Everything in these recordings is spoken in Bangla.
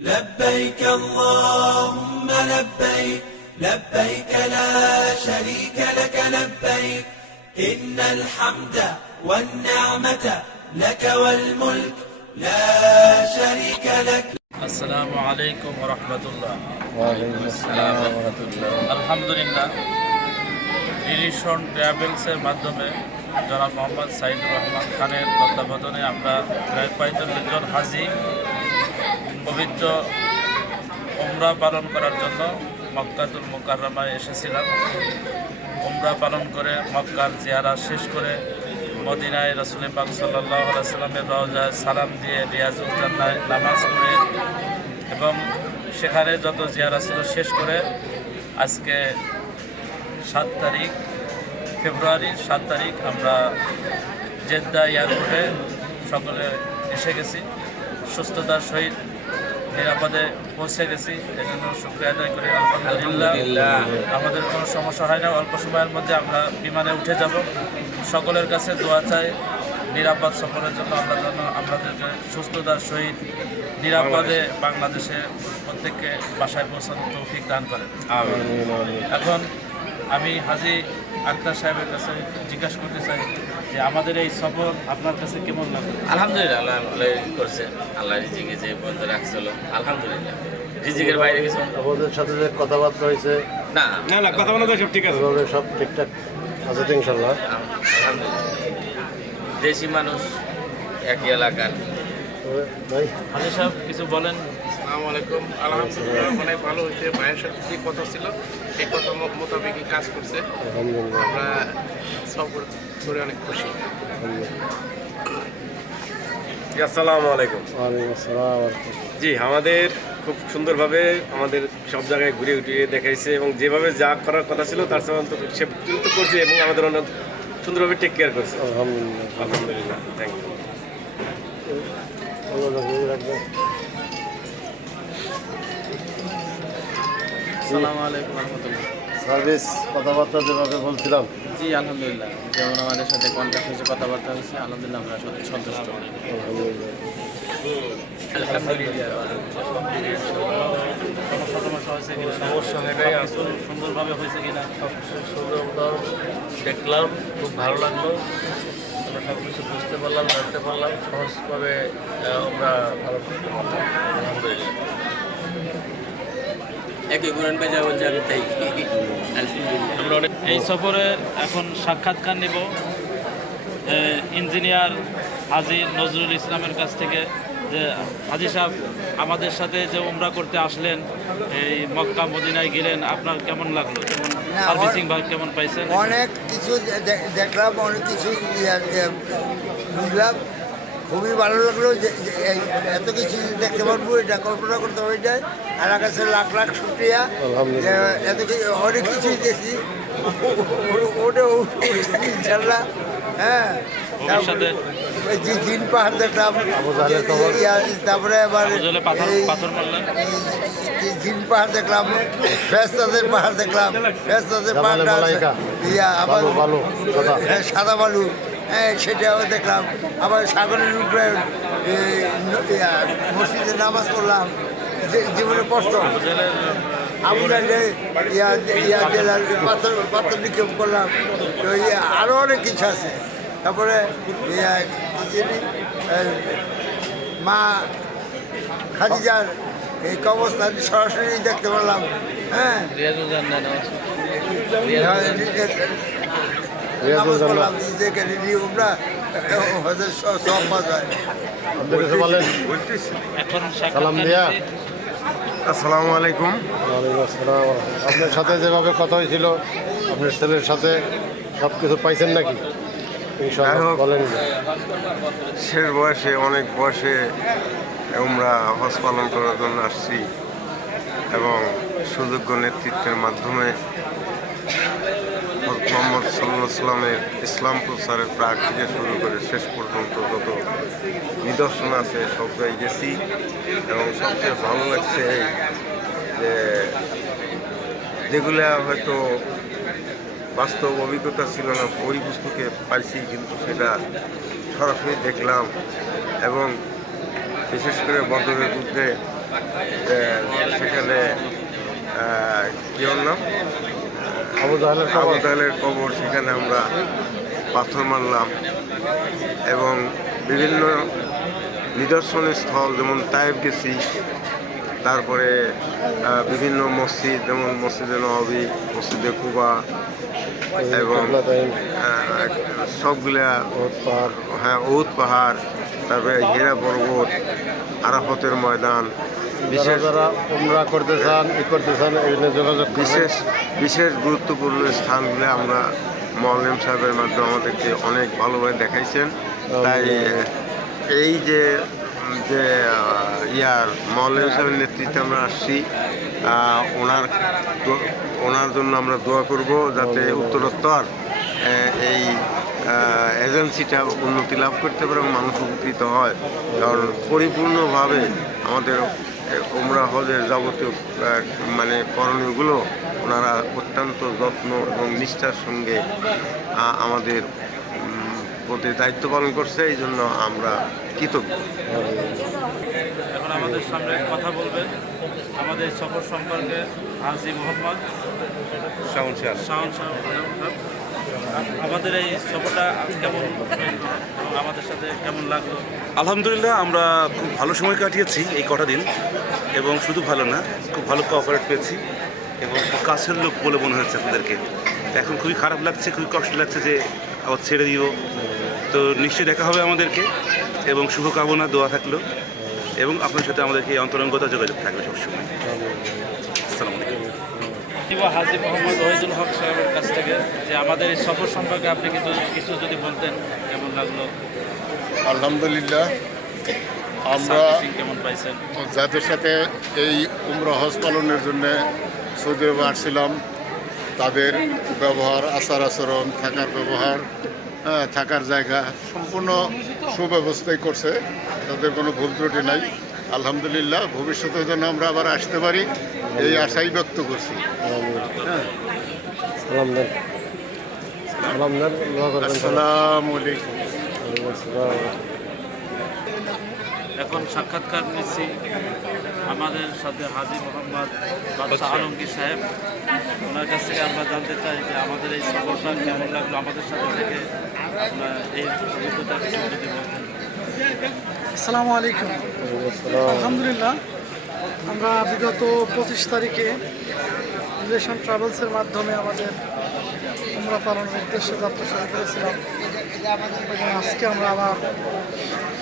لبيك اللهم لبيك لبيك لا شريك لك لبيك إن الحمد والنعمة لك والملك لا شريك لك আসসালামু আলাইকুম রহমতুল্লাহ ওয়ালাইকুম আসসালাম রহমতুল্লাহ আলহামদুলিল্লাহ ডিলিশন ট্রাভেলসের মাধ্যমে জনাব মোহাম্মদ সাইদুর রহমান খানের তত্ত্বাবধানে আমরা প্রায় পঁয়তাল্লিশ জন হাজি পবিত্র উমরা পালন করার জন্য মক্কাতুল মোকাররমায় এসেছিলাম। উমরা পালন করে মক্কার জিয়ারা শেষ করে মদিনায় রসুল পাক সাল্লাহ সাল্লামের রওজায় সালাম দিয়ে রিয়াজুল জান্নায় নামাজ পড়ে এবং সেখানে যত জিয়ারা ছিল শেষ করে আজকে সাত তারিখ, ফেব্রুয়ারির সাত তারিখ আমরা জেদ্দা এয়ারপোর্টে সকলে এসে গেছি। সুস্থতার সহিত নিরাপদে পৌঁছে গেছি। এজন্য শুক্রিয়া আদায় করি। আলহামদুলিল্লাহ আমাদের কোনো সমস্যা হয় না। অল্প সময়ের মধ্যে আমরা বিমানে উঠে যাব। সকলের কাছে দোয়া চাই নিরাপদ সফরের জন্য। আমরা যেন আমাদেরকে সুস্থতার সহিত নিরাপদে বাংলাদেশে প্রত্যেককে বাসায় পৌঁছানোর তৌফিক দান করেন। এখন আমি হাজি আক্তার সাহেবের কাছে জিজ্ঞাসা করতে চাই যে আমাদের এই সফর আপনার কাছে কেমন লাগল? আলহামদুলিল্লাহ আল্লাহ ভালো করছে। আল্লাহ রিজিকে যে পর্যন্ত রাখছিল আলহামদুলিল্লাহ। রিজিকের বাইরে কিছু আমাদের সাথে যে কথাবার্তা হয়েছে না। না না কথা বলা সব ঠিক আছে। সব ঠিকঠাক আছে তো ইনশাল্লাহ আলহামদুলিল্লাহ। দেশি মানুষ একই এলাকার। ভাই। সাহেব কিছু বলেন? আসসালামু আলাইকুম। আলহামদুলিল্লাহ অনেক ভালো হয়েছে। মায়ের সাথে যে কথা ছিল সেই কথা মোতাবেকই কাজ করছে। আমরা সব করে অনেক খুশি। আসসালামু আলাইকুম। ওয়ালাইকুম আসসালাম ওয়া জি আমাদের খুব সুন্দরভাবে আমাদের সব জায়গায় ঘুরে ঘুরিয়ে দেখাইছে এবং যেভাবে যা করার কথা ছিল তার সমান তো সে কিন্তু করছে এবং আমাদের অনেক সুন্দরভাবে টেক কেয়ার করছে। আলহামদুলিল্লাহ। আলহামদুলিল্লাহ থ্যাংক ইউ আসসালামু আলাইকুম রহমতুল্লাহ। সার্ভিস কথাবার্তা যেভাবে বলছিলাম। জি আলহামদুলিল্লাহ। যেমন আমাদের সাথে কন্ট্যাক্ট হয়েছে কথাবার্তা হয়েছে আলহামদুলিল্লাহ আমরা সত- সন্তুষ্ট। আলহামদুলিল্লাহ সমস্যা টমস্যা হয়েছে কিনা সমস্যা সুন্দরভাবে হয়েছে কিনা দেখলাম খুব ভালো লাগল আমরা সব কিছু বুঝতে পারলাম জানতে পারলাম সহজভাবে আমরা ভালো করতে পারলাম আলহামদুলিল্লাহ। একই কোরআন পেজা বলছে আমি তাই। এই সফরে এখন সাক্ষাৎকার নিব। ইঞ্জিনিয়ার হাজি নজরুল ইসলামের কাছ থেকে যে হাজি সাহেব আমাদের সাথে যে উমরা করতে আসলেন এই মক্কা মদিনায় গেলেন আপনার কেমন লাগল? কেমন সার্ভিসিং ভাগ কেমন পাইছেন? অনেক কিছু দেখলাম অনেক কিছু বুঝলাম। খুবই ভালো লাগল এত কিছু দেখতে পারব এটা কল্পনা করতে হয়ে যায় আর কাছে লাখ লাখ শুক্রিয়া এত কিছু অনেক কিছুই দেখি। ওটা ইনশাল্লাহ হ্যাঁ। জিন পাহাড় দেখলাম তারপরে আবার জিন পাহাড় দেখলাম ফেস্তাদের পাহাড় দেখলাম ফেস্তাদের জাবালে পাহাড়টা ইয়া আবার সাদা। হ্যাঁ, সাদা বালু। হ্যাঁ সেটাও দেখলাম। আবার সাগরের উপরে এই, মসজিদে নামাজ পড়লাম। জীবনে কষ্ট। আবু জাহেলে ইয়া ইয়া জেলার পাথর পাথর নিক্ষেপ করলাম। তো ইয়া আরও অনেক কিছু আছে। তারপরে মা খাদিজার এই কবরস্থান সরাসরি দেখতে পারলাম হ্যাঁ? নামাজ। পড়লাম নিয়ে সালাম দিয়া। আসসালামু আলাইকুম। আপনার সাথে যেভাবে কথা হয়েছিল আপনার ছেলের সাথে সব কিছু পাইছেন নাকি বলেন শেষ বয়সে অনেক বয়সে আমরা হজ পালন করার জন্য আসছি এবং সুযোগ্য নেতৃত্বের মাধ্যমে মোহাম্মদ সাল্লাহ সাল্লামের ইসলাম প্রচারের প্রাক থেকে শুরু করে শেষ পর্যন্ত যত নিদর্শন আছে, সব জায়গায় গেছি। এবং সবচেয়ে ভালো লাগছে যে যেগুলা হয়তো বাস্তব অভিজ্ঞতা ছিল না বই পুস্তকে পাইছি, কিন্তু সেটা সরাসরি দেখলাম। এবং বিশেষ করে বদরের যুদ্ধে সেখানে কি নাম? আবু জাহেলের কবর সেখানে আমরা পাথর মারলাম এবং বিভিন্ন নিদর্শন স্থল যেমন তায়েব গেছি তারপরে বিভিন্ন মসজিদ যেমন মসজিদে নবী মসজিদে কুবা এবং সবগুলা হ্যাঁ ঔদ পাহাড় তারপরে হীরা পর্বত আরাফতের ময়দান যারা বিশেষ যারা উমরা করতে চান ই করতে চান এই যোগাযোগ বিশেষ বিশেষ গুরুত্বপূর্ণ স্থানগুলো আমরা মৌলাম সাহেবের মাধ্যমে আমাদেরকে অনেক ভালোভাবে দেখাইছেন। তাই এই যে যে ইয়ার মৌলাম সাহেবের নেতৃত্বে আমরা আসছি ওনার ওনার জন্য আমরা দোয়া করব যাতে উত্তরোত্তর এই এজেন্সিটা উন্নতি লাভ করতে পারে এবং মানুষ উপকৃত হয়। কারণ পরিপূর্ণভাবে আমাদের উমরা হজের যাবতীয় মানে করণীয়গুলো ওনারা অত্যন্ত যত্ন এবং নিষ্ঠার সঙ্গে আমাদের প্রতি দায়িত্ব পালন করছে এই জন্য আমরা কৃতজ্ঞ। এখন আমাদের সামনে কথা বলবেন। আমাদের সফর সম্পর্কে হাজি মোহাম্মদ শাওন শাহ। শাহন সাহেব আমাদের এই সফরটা কেমন আমাদের সাথে কেমন লাগল? আলহামদুলিল্লাহ, আমরা খুব ভালো সময় কাটিয়েছি এই কটা দিন, এবং শুধু ভালো না, খুব ভালো কোঅপারেট পেয়েছি, এবং খুব কাছের লোক বলে মনে হচ্ছে আপনাদেরকে। এখন খুবই খারাপ লাগছে, খুবই কষ্ট লাগছে যে আবার ছেড়ে দিব। তো নিশ্চয়ই দেখা হবে আমাদেরকে, এবং শুভকামনা, দোয়া থাকল, এবং আপনার সাথে আমাদেরকে অন্তরঙ্গতা যোগাযোগ থাকবে সবসময়। হাজি মোহাম্মদ ওহিদুল হক সাহেবের কাছ থেকে যে আমাদের এই সফর সম্পর্কে আপনি কিছু কিছু যদি বলতেন কেমন লাগল? আলহামদুলিল্লাহ। আমরা কেমন পাইছেন? যাদের সাথে এই উমরা হজ পালনের জন্য সৌদি আরবে আসছিলাম তাদের ব্যবহার আচার আচরণ থাকার ব্যবহার হ্যাঁ, থাকার জায়গা সম্পূর্ণ সুব্যবস্থাই করছে। তাদের কোনো ভুল ত্রুটি নাই। আলহামদুলিল্লাহ ভবিষ্যতে যেন আমরা আবার আসতে পারি এই আশাই ব্যক্ত করছি। হ্যাঁ আসসালামু আলাইকুম এখন সাক্ষাৎকার নিচ্ছি আমাদের সাথে হাজি মোহাম্মদ বাদশাহ আলমগীর সাহেব। ওনার কাছ থেকে আমরা জানতে চাই যে আমাদের এই সফরটা কেমন লাগল আমাদের সাথে থেকে? আপনার এই অভিজ্ঞতা কিছু যদি বলতেন আসসালামু আলাইকুম। আলহামদুলিল্লাহ, আমরা বিগত পঁচিশ তারিখে রিলেশন ট্রাভেলসের মাধ্যমে আমাদের আমরা পালনের উদ্দেশ্যে যাত্রা শুরু করেছিলাম। আজকে আমরা আবার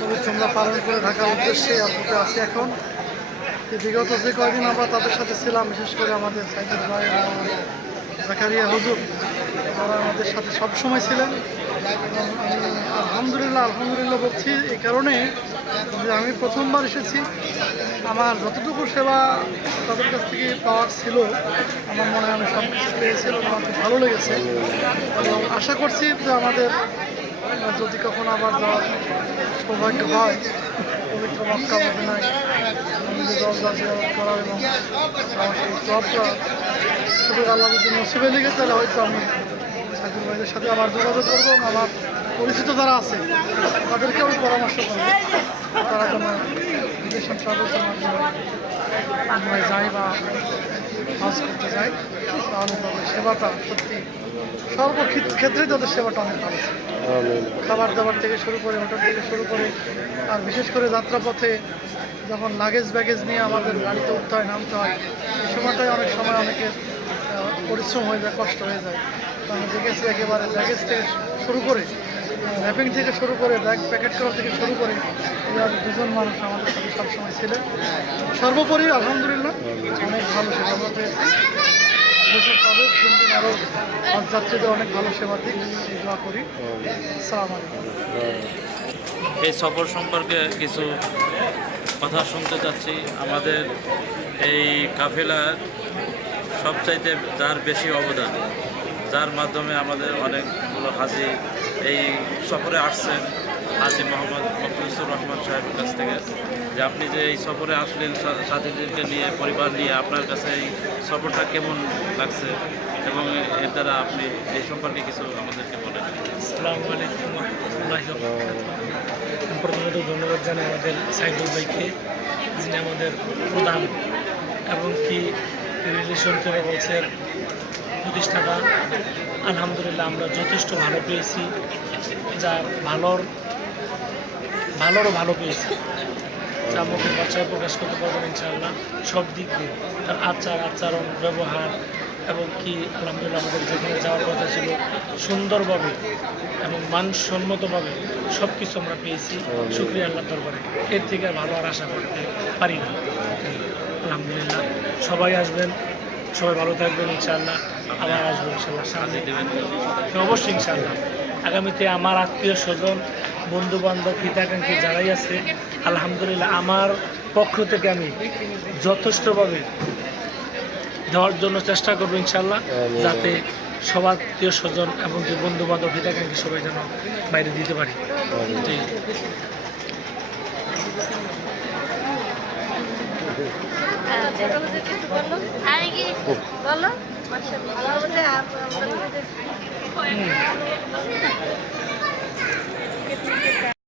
পবিত্র আমরা পালন করে থাকার উদ্দেশ্যে এয়ারপোর্টে আছি এখন। বিগত যে কয়দিন আমরা তাদের সাথে ছিলাম, বিশেষ করে আমাদের সাইদুল ভাই জাকারিয়া হুজুর, তারা আমাদের সাথে সবসময় ছিলেন। আলহামদুলিল্লাহ আলহামদুলিল্লাহ বলছি এই কারণে যে আমি প্রথমবার এসেছি। আমার যতটুকু সেবা তাদের কাছ থেকে পাওয়ার ছিল, আমার মনে হয় আমি সব কিছু পেয়েছি আমার খুব ভালো লেগেছে। এবং আশা করছি যে আমাদের, যদি কখনো আবার যাওয়ার সৌভাগ্য হয়, পবিত্র মক্কা, মদিনায় দরজা জিয়ারত করার এবং আমার সেই শুধু আল্লাহ যদি নসিবে লেগে, তাহলে হয়তো আমি সাইদুল ভাইদের সাথে আবার যোগাযোগ করব এবং আমার পরিচিত যারা আছে তাদেরকে আমি পরামর্শ করব। তারা যেন বিদেশি ট্রাভেলসের মাধ্যমে আমরা যাই বা কাজ করতে যাই তাহলে তাদের সেবাটা সত্যি সর্বক্ষেত্রেই তাদের সেবাটা অনেক ভালো খাবার দাবার থেকে শুরু করে হোটেল থেকে শুরু করে আর বিশেষ করে যাত্রাপথে যখন লাগেজ ব্যাগেজ নিয়ে আমাদের গাড়িতে উঠতে হয় নামতে হয় এই সময়টায় অনেক সময় অনেকের পরিশ্রম হয়ে যায় কষ্ট হয়ে যায়। আমি দেখেছি একেবারে ব্যাগেজ থেকে শুরু করে র্যাপিং থেকে শুরু করে ব্যাগ প্যাকেট করা থেকে শুরু করে দুজন মানুষ আমাদের সাথে সবসময় ছিলেন সর্বোপরি আলহামদুলিল্লাহ, অনেক ভালো সেবা আমরা পেয়েছি। দেশের সবাই দিন আরও যাত্রীদের অনেক ভালো সেবা দিক, এই দোয়া করি। আলাইকুম। এই সফর সম্পর্কে কিছু কথা শুনতে চাচ্ছি। আমাদের এই কাফেলার সবচাইতে যার বেশি অবদান। যার মাধ্যমে আমাদের অনেকগুলো হাজি এই সফরে আসছেন। হাজি মোহাম্মদ মকবুসুর রহমান সাহেবের কাছ থেকে। যে আপনি যে এই সফরে আসলেন সাথীদেরকে নিয়ে, পরিবার নিয়ে, আপনার কাছে এই সফরটা কেমন লাগছে? এবং এর দ্বারা আপনি এই সম্পর্কে কিছু আমাদেরকে বলেন। আসসালামু আলাইকুম প্রথমত ধন্যবাদ জানাই আমাদের সাইদুল ভাইকে, যিনি আমাদের প্রধান। এবং কি রিলেশন ট্রাভেলসের প্রতিষ্ঠাতা আলহামদুলিল্লাহ আমরা যথেষ্ট ভালো পেয়েছি। যা ভালোর, ভালোরও ভালো পেয়েছি। যা মুখের বাচ্চায় প্রকাশ করতে পারবেন ইনশাআল্লাহ। সব দিক দিয়ে তার আচার, আচরণ, ব্যবহার এবং কি আলহামদুলিল্লাহ আমাদের যেখানে যাওয়ার কথা ছিল, সুন্দরভাবে এবং মানসম্মতভাবে সব কিছু আমরা পেয়েছি। শুক্রিয়া আল্লাহ দরবারে। এর থেকে ভালো আর আশা করতে পারি না। আলহামদুলিল্লাহ। সবাই আসবেন। সবাই ভালো থাকবেন ইনশাআল্লাহ আবার আসবেন ইনশাআল্লাহ সামনে। অবশ্যই ইনশাআল্লাহ। আগামীতে আমার আত্মীয় স্বজন বন্ধু বান্ধব হিতাকাঙ্ক্ষী যারাই আছে আলহামদুলিল্লাহ আমার পক্ষ থেকে আমি যথেষ্টভাবে দেওয়ার জন্য চেষ্টা করব ইনশাল্লাহ যাতে সবার আত্মীয় স্বজন এবং যে বন্ধু বান্ধব হিতাকাঙ্ক্ষী সবাই যেন বাইরে দিতে পারি জি ছোট হুজুর কিছু বলল আমি কি বলো?